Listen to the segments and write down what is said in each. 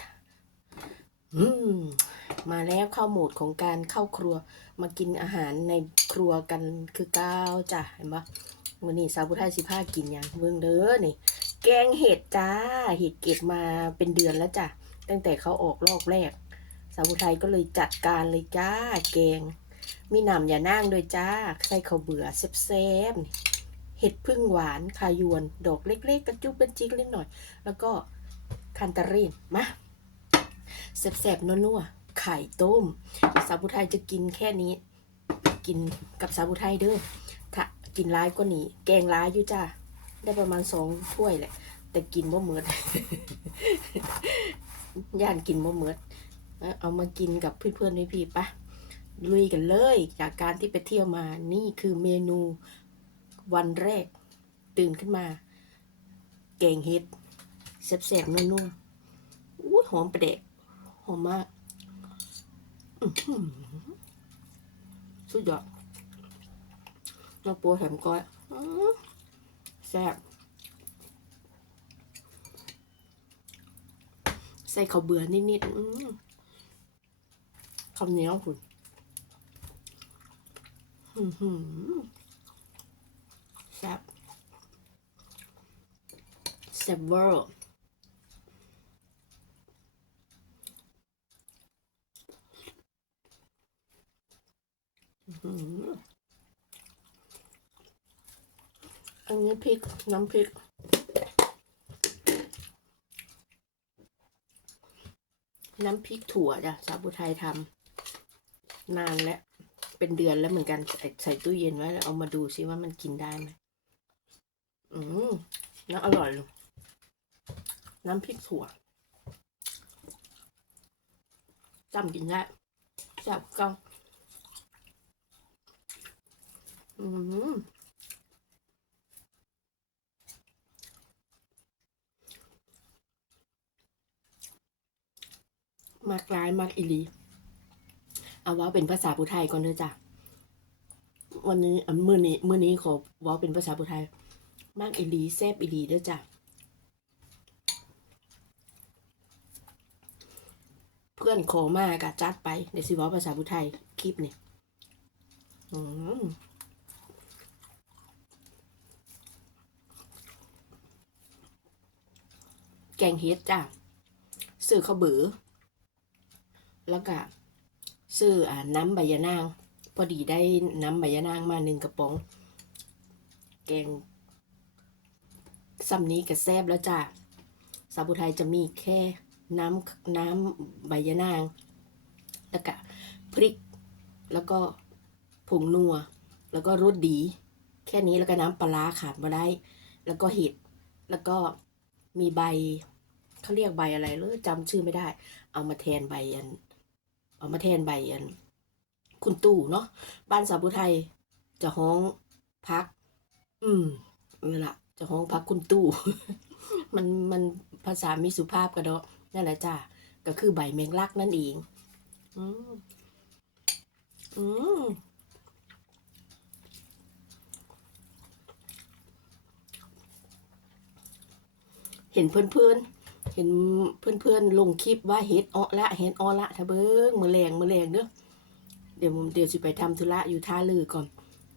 ค่ะอืมมาแล้วเข้าโหมดของการเข้าครัวมากินอาหารในครัวกันคือก้าวจ้ะเห็นปะวันนี้สาวผู้ไทยสิพากินอย่างเบิ่งเด้อนี่ แกงเห็ดจ้า เห็ดเก็บมาเป็นเดือนแล้วจ้ะตั้งแต่เขาออกรอบแรก สาวผู้ไทยก็เลยจัดการเลยจ้า แกง มีหนำอย่านั่งด้วยจ้าใส่ข้าวเบื่อแซ่บๆเห็ดพึ่งหวานคายวนดอกเล็ก ๆ กระจุกเป็นจิกเล็กหน่อย แล้วก็ คันตารีนมาแซ่บๆนัวๆไข่ต้ม สาวผู้ไทยจะกินแค่นี้ กินกับสาวผู้ไทยเด้อถ้ากินร้ายก็หนีแกงร้ายอยู่จ้าได้ประมาณสองถ้วยแหละ แต่กินบ่เหมือดย่านกินบ่เหมือดเอาเอามากินกับเพื่อนๆพี่ๆปะลุยกันเลย จากการที่ไปเที่ยวมานี่คือเมนูวันแรก ตื่นขึ้นมา แกงเห็ด แซ่บๆนุ่มๆอู้หอมประเดะหอมมากอื้อหือสุดยอดน้ำปูแถมก้อยอแซ่บใส่ข้าวเบื่อนิดๆข้าวเหนียวคุณแซ่บแซ่บเวอร์ อันนี้พริก น้ำพริก น้ำพริกถั่วจ้ะสาวบุไทยทำนานแล้ว เป็นเดือนแล้วเหมือนกันใส่ใส่ตู้เย็นไว้แล้วเอามาดูซิว่ามันกินได้ไหมอืมน่าอร่อยเลยน้ำพริกถั่วจำกินได้จับกัง อืมมากร้ายมากอีลี เอาว่าเป็นภาษาผู้ไทยก่อนเถอะจ้ะ วันนี้มื้อนี้มื้อนี้ขอว่าเป็นภาษาผู้ไทย มากอีลีแซบอีลีเด้อจ้ะ เพื่อนขอมากะจัดไปเดี๋ยวสิว่าภาษาผู้ไทยคลิปนี่อืม แกงเฮ็ดจ้ะซื้อข้าวเบือ แล้วก็ซื้ออ่าน้ำใบยะนาง พอดีได้น้ำใบยะนางมาหนึ่งกระป๋อง แกงซ้ำนี้ก็แซบแล้วจ้าสาวบุไทยจะมีแค่น้ำน้ำใบยะนาง แล้วก็พริก แล้วก็ผงนัว แล้วก็รสดี แค่นี้แล้วก็น้ำปลาร้าขาดมาได้ แล้วก็เห็ด แล้วก็ มีใบเขาเรียกใบอะไรเลยจำชื่อไม่ได้ เอามาแทนใบอัน เอามาแทนใบอัน คุณตู่เนาะบ้านสาวบุไทยจะห้องพัก อืมนี่นละจะห้องพักคุณตู่มันมันภาษามีสุภาพกระเดาะนั่นแหละจ้าก็คือใบแมงลักนั่นเอง อืมอืม เห็นเพื่อนๆเห็นเพื่อนๆลงคลิปว่าเฮ็ดอ้อละเฮ็ดอ้อละถ้าเบิ้งมือแรงมือแรงเด้อเดี๋ยวเดี๋ยวสิไปทำธุระอยู่ท่าเรือก่อน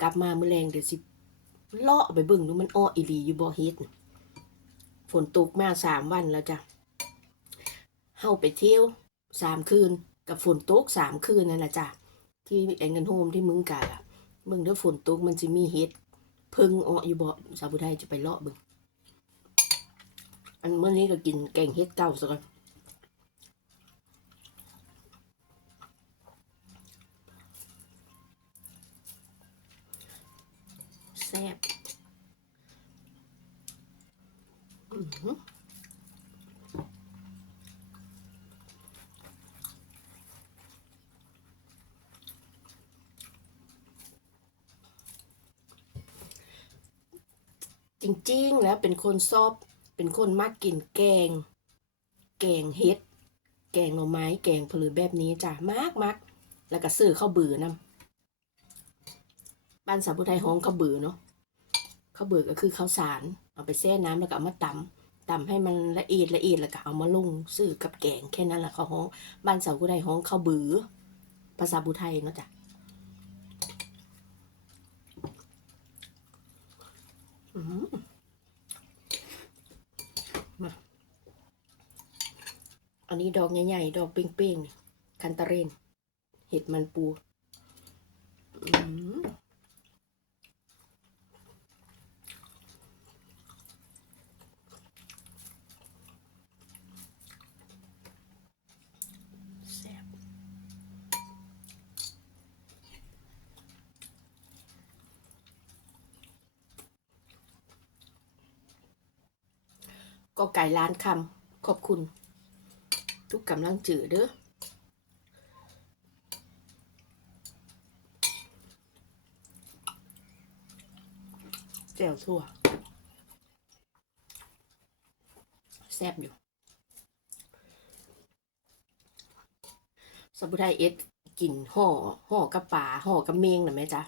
กลับมามือแรงเดี๋ยวสิเลาะไปเบิ่งดูมันอ้ออีหลีอยู่บ่เฮ็ดฝนตกมาสามวันแล้วจ้ะเฮาไปเที่ยวสามคืนกับฝนตกสามคืนนั่นแหละจ้ะที่ไอ้เงินโฮมที่มึงกล่ะเบิ่งเด้อฝนตกมันสิมีเฮ็ดพิ่งอ้ออยู่บ่สาวผู้ไทยจะไปเลาะเบิ่ง อันมื้อนี้ก็กินแกงเฮ็ดเก่าซะก่อนแซ่บอือหือจริงๆ แล้วเป็นคนชอบ เป็นคนมักกินแกง แกงเฮ็ด แกงหน่อไม้ แกงผลือแบบนี้จ้ะมากมักแล้วก็ซื้อข้าวเบื่อนำบ้านสาวผู้ไทยห้องข้าวเบื่อเนาะข้าวเบื่อก็คือข้าวสาร เอาไปแช่น้ำแล้วก็เอามาตตำให้มันละเอียดละเอียดแล้วก็เอามาลุงซื้อกับแกงแค่นั้นแหละเขาห้องบ้านสากุไดห้องข้าวเบือภาษาบุไทยเนาะจ้ะอืม มาอันนี้ดอกใหญ่ๆ ดอกเป้งๆคันตะเรน เห็ดมันปู อืม ก็ไก่ล้านคำขอบคุณ ทุกกำลังจือเด้อแจ่วทั่วแซ่บอยู่สมุทรเอสกินห่อห่อกับป่าห่อกับเมงนะแม่จ๊ะ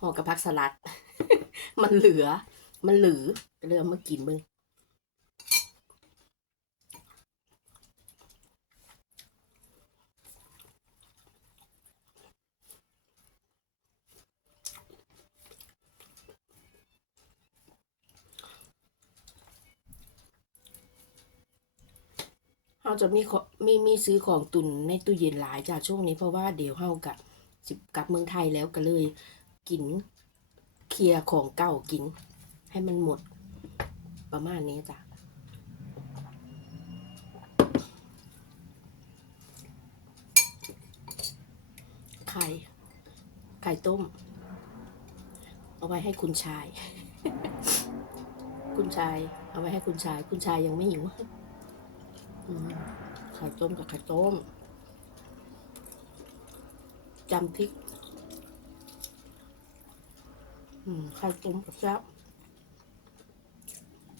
ห่อกับผักสลัด มันเหลือ มันเหลือก็เลยเอามากินมึง เราจะมีมีมีซื้อของตุนในตู้เย็นหลายจ้ะช่วงนี้เพราะว่าเดี๋ยวเฮากับสิบกลับเมืองไทยแล้วก็เลยกินเคลียร์ของเก่ากิน ให้มันหมดประมาณนี้จ้ะไข่ไข่ต้ม เอาไว้ให้คุณชาย คุณชาย เอาไว้ให้คุณชาย คุณชายยังไม่หิว ไข่ต้มกับไข่ต้มจำพริกไข่ต้มกับแซ่บ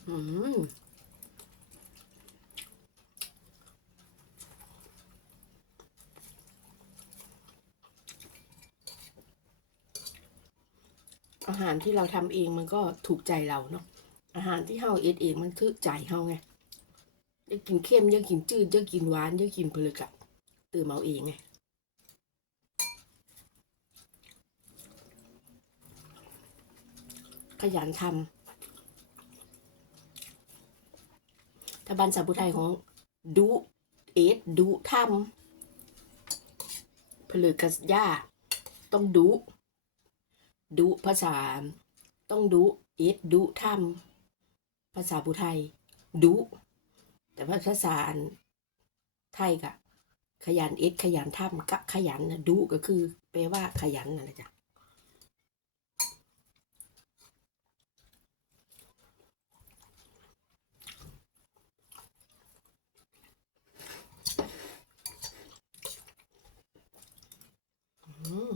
อืมอาหารที่เราทำเองมันก็ถูกใจเราเนาะอาหารที่เฮาเอ็ดเองมันคือใจเฮาไง อยากกินเค็มอยากกินจืดอยากกินหวานอยากกินเพลิกอะตื่นเอาเองไงขยันทำถ้าบ้านสาวผู้ไทยของดุเอ็ดดุทำผลึกกับย่าต้องดุดุภาษา ต้องดุเอ็ดดุทำภาษาผู้ไทยดุ แต่ว่าภาษาอันไทยกะขยันเอ็ดขยันทำกะขยันนะดุก็คือแปลว่าขยันนั่นแหละจ้ะ อืม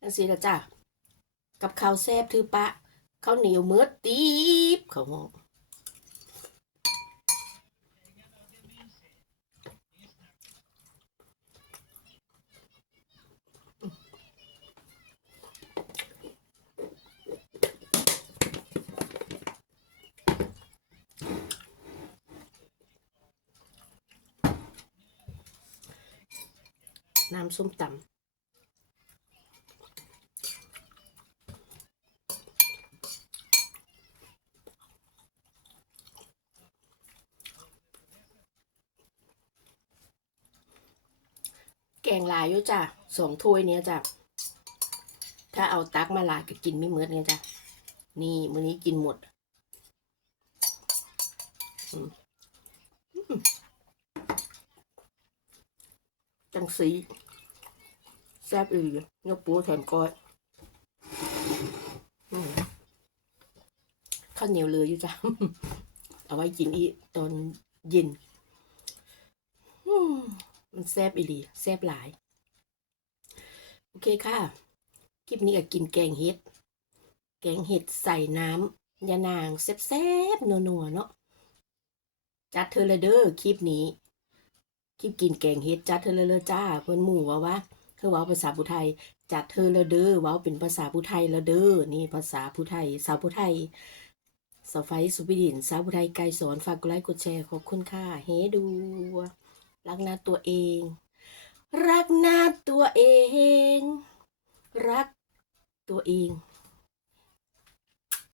นั่น สิละจ้ะกับข้าวแซ่บถือปะข้าวเหนียวมืดตีบเขาบอกน้ำส้มตำ งลายอยู่จ้ะสองถ้วยเนี้ยจ้ะถ้าเอาตักมาลายก็กินไม่เหมือนกันจ้ะนี่มื้อนี้กินหมดจังสีแซ่บอีหลียกปูแถมก้อยข้าวเหนียวเลือยู่จ้ะ เอาไว้กินอีตอนเย็น มันแซบอีหลีแซบหลาย โอเคค่ะ คลิปนี้ก็กินแกงเห็ด แกงเห็ดใส่น้ำยานางแซ่บๆนัวๆเนาะจัดเธอเลยเด้อคลิปนี้ คลิปกินแกงเฮ็ดจัดเธอเลยเลยจ้าเพิ่อนหมู่ว่าว่าเธอว้าภาษาผู้ไทย จัดเธอเลยเด้อเว้าเป็นภาษาผู้ไทยล้วเด้อนี่ภาษาผู้ไทย สาวผู้ไทยสาวไฟสุบิดินสาวผู้ไทยไกลสอนฝากกดไลค์กดแชร์ขอบคุณค่ะเฮดู รักหน้าตัวเอง รักหน้าตัวเอง รักตัวเอง